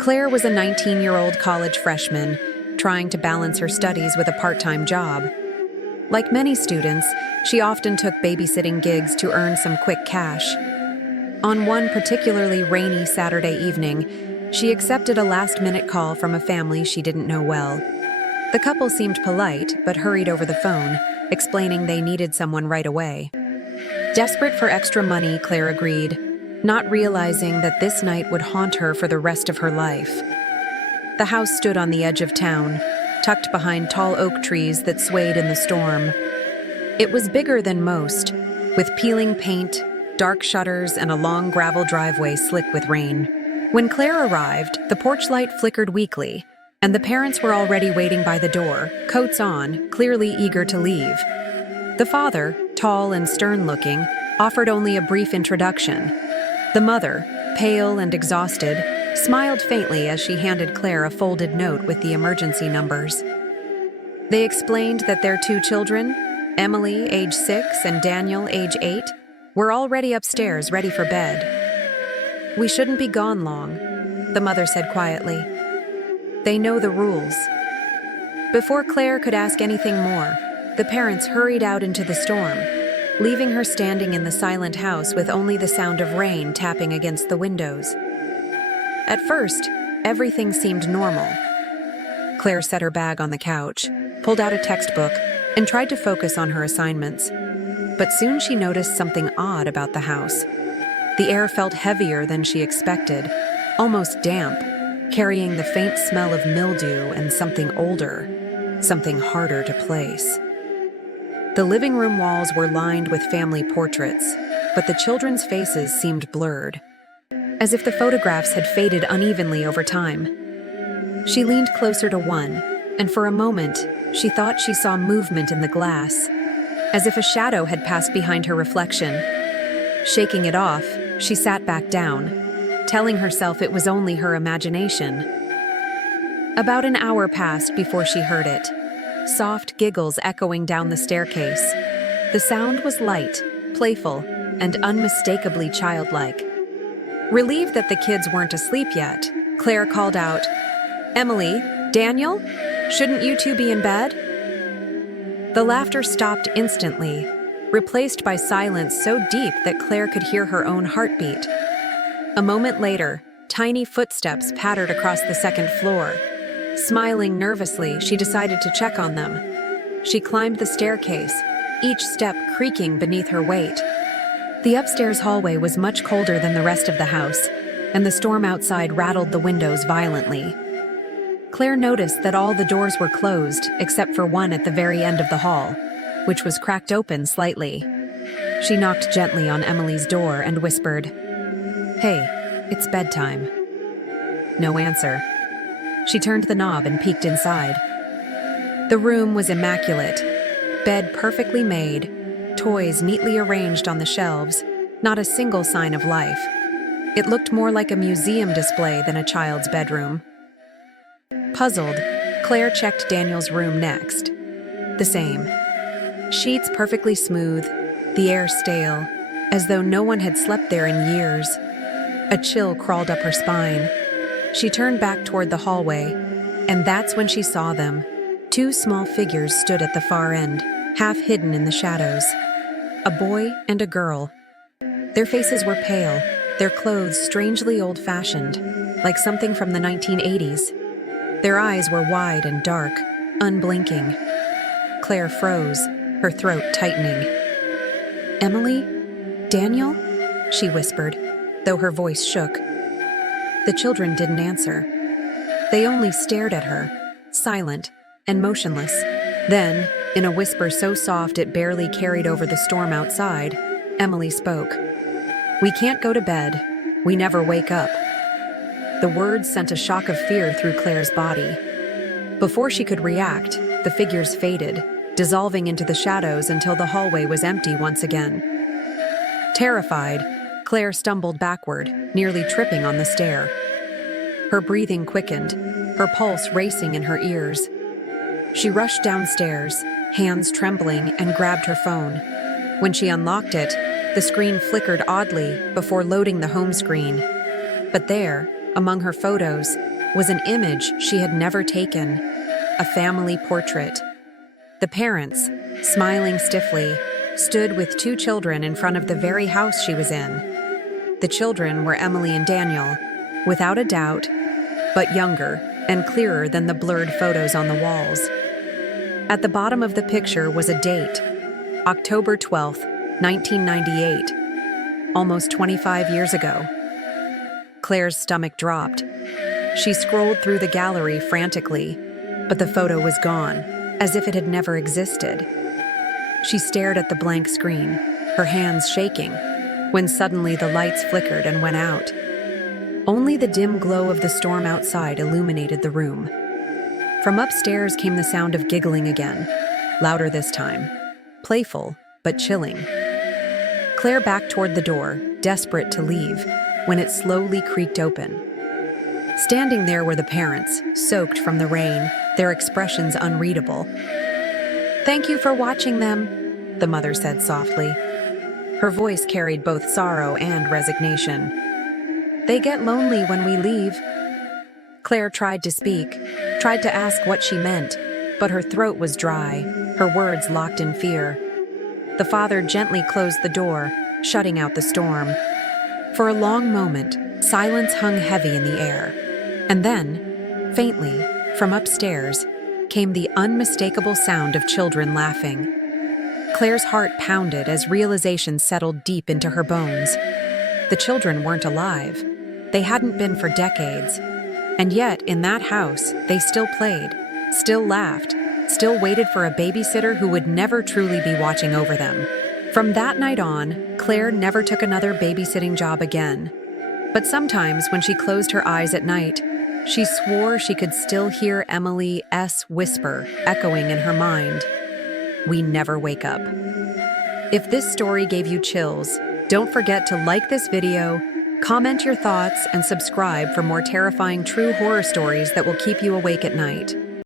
Claire was a 19-year-old college freshman, trying to balance her studies with a part-time job. Like many students, she often took babysitting gigs to earn some quick cash. On one particularly rainy Saturday evening, she accepted a last-minute call from a family she didn't know well. The couple seemed polite, but hurried over the phone, explaining they needed someone right away. Desperate for extra money, Claire agreed, not realizing that this night would haunt her for the rest of her life. The house stood on the edge of town, tucked behind tall oak trees that swayed in the storm. It was bigger than most, with peeling paint, dark shutters, and a long gravel driveway slick with rain. When Claire arrived, the porch light flickered weakly, and the parents were already waiting by the door, coats on, clearly eager to leave. The father, tall and stern-looking, offered only a brief introduction. The mother, pale and exhausted, smiled faintly as she handed Claire a folded note with the emergency numbers. They explained that their two children, Emily, age 6, and Daniel, age 8, were already upstairs ready for bed. "We shouldn't be gone long," the mother said quietly. "They know the rules." Before Claire could ask anything more, the parents hurried out into the storm, leaving her standing in the silent house with only the sound of rain tapping against the windows. At first, everything seemed normal. Claire set her bag on the couch, pulled out a textbook, and tried to focus on her assignments. But soon she noticed something odd about the house. The air felt heavier than she expected, almost damp, carrying the faint smell of mildew and something older, something harder to place. The living room walls were lined with family portraits, but the children's faces seemed blurred, as if the photographs had faded unevenly over time. She leaned closer to one, and for a moment, she thought she saw movement in the glass, as if a shadow had passed behind her reflection. Shaking it off, she sat back down, telling herself it was only her imagination. About an hour passed before she heard it, soft giggles echoing down the staircase. The sound was light, playful, and unmistakably childlike. Relieved that the kids weren't asleep yet, Claire called out, "Emily, Daniel, shouldn't you two be in bed?" The laughter stopped instantly, replaced by silence so deep that Claire could hear her own heartbeat. A moment later, tiny footsteps pattered across the second floor. Smiling nervously, she decided to check on them. She climbed the staircase, each step creaking beneath her weight. The upstairs hallway was much colder than the rest of the house, and the storm outside rattled the windows violently. Claire noticed that all the doors were closed except for one at the very end of the hall, which was cracked open slightly. She knocked gently on Emily's door and whispered, "Hey, it's bedtime." No answer. She turned the knob and peeked inside. The room was immaculate, bed perfectly made, toys neatly arranged on the shelves, not a single sign of life. It looked more like a museum display than a child's bedroom. Puzzled, Claire checked Daniel's room next. The same. Sheets perfectly smooth, the air stale, as though no one had slept there in years. A chill crawled up her spine. She turned back toward the hallway, and that's when she saw them. Two small figures stood at the far end, half hidden in the shadows. A boy and a girl. Their faces were pale, their clothes strangely old-fashioned, like something from the 1980s. Their eyes were wide and dark, unblinking. Claire froze, her throat tightening. "Emily? Daniel?" she whispered, though her voice shook. The children didn't answer. They only stared at her, silent and motionless. Then, in a whisper so soft it barely carried over the storm outside, Emily spoke. "We can't go to bed. We never wake up." The words sent a shock of fear through Claire's body. Before she could react, the figures faded, dissolving into the shadows until the hallway was empty once again. Terrified, Claire stumbled backward, nearly tripping on the stair. Her breathing quickened, her pulse racing in her ears. She rushed downstairs, hands trembling, and grabbed her phone. When she unlocked it, the screen flickered oddly before loading the home screen. But there, Among her photos was an image she had never taken, a family portrait. The parents, smiling stiffly, stood with two children in front of the very house she was in. The children were Emily and Daniel, without a doubt, but younger and clearer than the blurred photos on the walls. At the bottom of the picture was a date, October 12th, 1998, almost 25 years ago. Claire's stomach dropped. She scrolled through the gallery frantically, but the photo was gone, as if it had never existed. She stared at the blank screen, her hands shaking, when suddenly the lights flickered and went out. Only the dim glow of the storm outside illuminated the room. From upstairs came the sound of giggling again, louder this time, playful but chilling. Claire backed toward the door, desperate to leave, when it slowly creaked open. Standing there were the parents, soaked from the rain, their expressions unreadable. "Thank you for watching them," the mother said softly. Her voice carried both sorrow and resignation. "They get lonely when we leave." Claire tried to speak, tried to ask what she meant, but her throat was dry, her words locked in fear. The father gently closed the door, shutting out the storm. For a long moment, silence hung heavy in the air. And then, faintly, from upstairs, came the unmistakable sound of children laughing. Claire's heart pounded as realization settled deep into her bones. The children weren't alive. They hadn't been for decades. And yet, in that house, they still played, still laughed, still waited for a babysitter who would never truly be watching over them. From that night on, Claire never took another babysitting job again. But sometimes, when she closed her eyes at night, she swore she could still hear Emily's whisper echoing in her mind. "We never wake up." If this story gave you chills, don't forget to like this video, comment your thoughts, and subscribe for more terrifying true horror stories that will keep you awake at night.